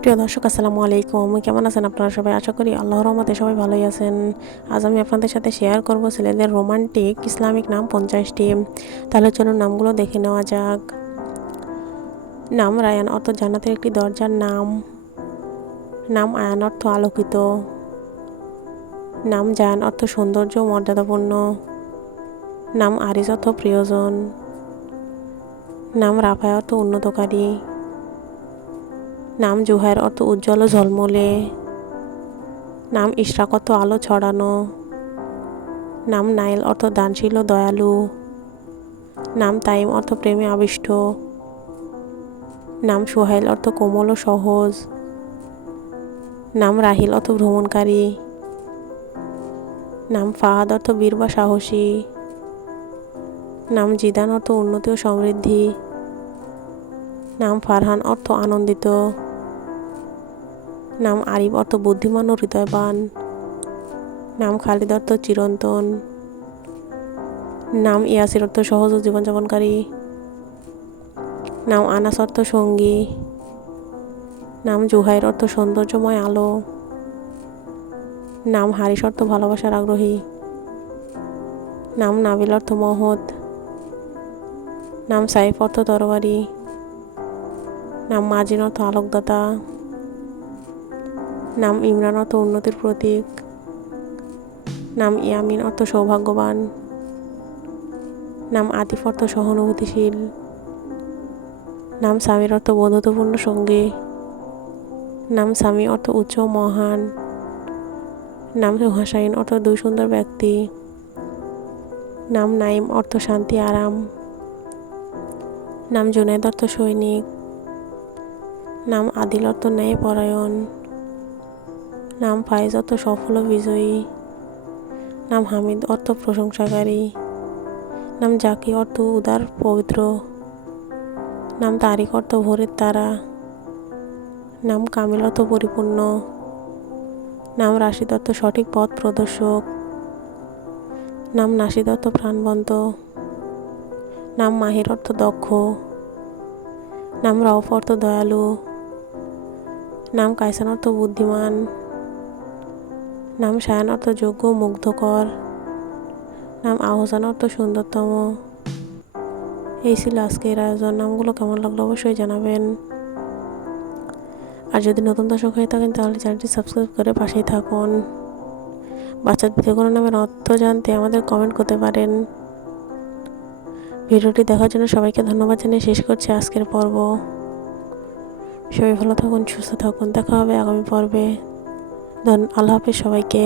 প্রিয় দর্শক আসসালামু আলাইকুম। কেমন আছেন আপনারা সবাই? আশা করি আল্লাহর রহমতে সবাই ভালোই আছেন। আজ আমি আপনাদের সাথে শেয়ার করব ছেলেদের রোমান্টিক ইসলামিক নাম 50টি। তাহলে চলুন নামগুলো দেখে নেওয়া যাক। নাম রায়ান অর্থ জান্নাতের একটি দরজার নাম। নাম আয়ান অর্থ আলোকিত। নাম জায়ান অর্থ সৌন্দর্য ও মর্যাদাপূর্ণ। নাম আরিজ অর্থ প্রিয়জন। নাম রাফায় অর্থ উন্নতকারী। নাম জুহায়ের অর্থ উজ্জ্বল ও ঝলমলে। নাম ইশরাক অর্থ আলো ছড়ানো। নাম নাইল অর্থ দানশীল ও দয়ালু। নাম তাইম অর্থ প্রেমে আবিষ্ট। নাম সোহাইল অর্থ কোমল ও সহজ। নাম রাহিল অর্থ ভ্রমণকারী। নাম ফাহাদ অর্থ বীর বা সাহসী। নাম জিদান অর্থ উন্নতি ও সমৃদ্ধি। নাম ফারহান অর্থ আনন্দিত। নাম আরিফ অর্থ বুদ্ধিমান ও হৃদয়বান। নাম খালিদ অর্থ চিরন্তন। নাম ইয়াসির অর্থ সহজ ও জীবনযাপনকারী। নাম আনাস অর্থ সঙ্গী। নাম জুহাইর অর্থ সৌন্দর্যময় আলো। নাম হারিস অর্থ ভালোবাসার আগ্রহী। নাম নাবিল অর্থ মহৎ। নাম সাইফ অর্থ তরবারি। নাম মাজিন অর্থ আলোকদাতা। নাম ইমরান অর্থ উন্নতির প্রতীক। নাম ইয়ামিন অর্থ সৌভাগ্যবান। নাম আতিফ অর্থ সহানুভূতিশীল। নাম সামির অর্থ বন্ধুত্বপূর্ণ সঙ্গী। নাম সামি অর্থ উচ্চ ও মহান। নাম হুসাইন অর্থ দুই সুন্দর ব্যক্তি। নাম নাইম অর্থ শান্তি আরাম। নাম জুনাইদ অর্থ সৈনিক। নাম আদিল অর্থ ন্যায় পরায়ণ। নাম ফাইজ অর্থ সফল ও বিজয়ী। নাম হামিদ অর্থ প্রশংসাকারী। নাম জাকি অর্থ উদার পবিত্র। নাম তারিক অর্থ ভোরের তারা। নাম কামিল অর্থ পরিপূর্ণ। নাম রাশিদ অর্থ সঠিক পথ প্রদর্শক। নাম নাশিদ অর্থ প্রাণবন্ত। নাম মাহির অর্থ দক্ষ। নাম রউফ অর্থ দয়ালু। নাম কাইসান অর্থ বুদ্ধিমান। নাম শায়ান অর্থ যোগ্য ও মুগ্ধকর। নাম আহসান অর্থ সুন্দরতম। এই ছিল আজকের আয়োজন। নামগুলো কেমন লাগলো অবশ্যই জানাবেন। আর যদি নতুন দর্শক হয়ে থাকেন তাহলে চ্যানেলটি সাবস্ক্রাইব করে পাশেই থাকুন। বাচ্চাদের যে কোনো নামের অর্থ জানতে আমাদের কমেন্ট করতে পারেন। ভিডিওটি দেখার জন্য সবাইকে ধন্যবাদ জানিয়ে শেষ করছি আজকের পর্ব। সবাই ভালো থাকুন, সুস্থ থাকুন। দেখা হবে আগামী পর্বে। আল্লাহ হাফেজ সবাইকে।